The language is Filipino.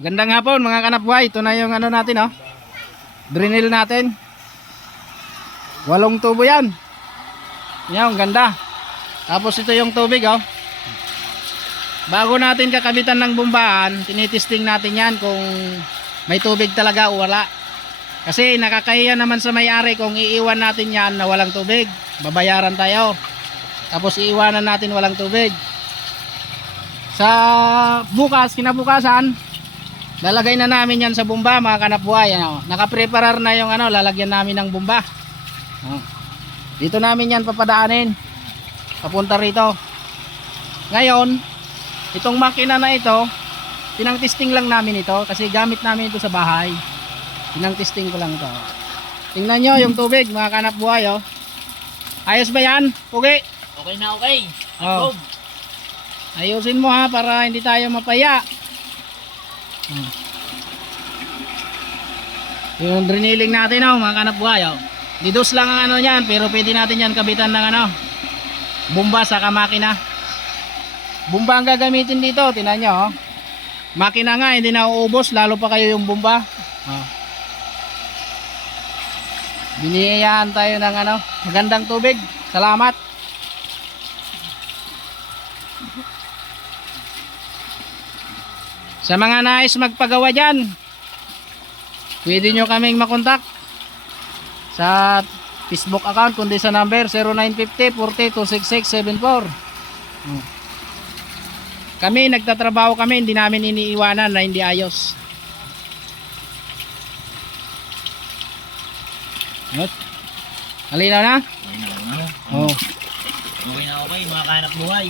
Gandang hapon mga kanapbuhay. Ito na yung ano natin, oh. Drinil natin. 8 tubo yan. Yan, ganda. Tapos ito yung tubig, oh. Bago natin kakabitan ng bumbaan, tinitesting natin yan kung may tubig talaga o wala. Kasi nakakahiya naman sa may-ari kung iiwan natin yan na walang tubig. Babayaran tayo. Tapos iiwanan natin walang tubig. Sa bukas, kinabukasan, lalagay na namin yan sa bomba mga kanapbuhay. Ano, nakapreparar na yung ano, lalagyan namin ng bomba. Dito namin yan papadaanin. Papunta rito. Ngayon, itong makina na ito, pinang-testing lang namin ito kasi gamit namin ito sa bahay. Pinang-testing ko lang ito. Tingnan nyo yung tubig mga kanapbuhay, oh. Ayos ba yan? Okay? Okay na okay. Oh. Ayusin mo ha para hindi tayo mapaya. Yung driniling natin, oh, mga kanapbuhay, oh. Didos lang ang ano niyan, pero pwede natin yan kabitan ng ano, bomba sa makina. Bomba ang gagamitin dito, tingnan nyo, oh. Makina nga hindi na uubos, lalo pa kayo yung bomba. Oh. Biniyayaan tayo ng ano, magandang tubig. Salamat. Sa mga nais magpagawa dyan, pwede nyo kaming makontak sa Facebook account kundi sa number 0950-40-26674. Kami nagtatrabaho kami, hindi namin iniiwanan na hindi ayos. Halinaw na? Okay na, ano? Oh. Okay na okay, mga kanap buhay.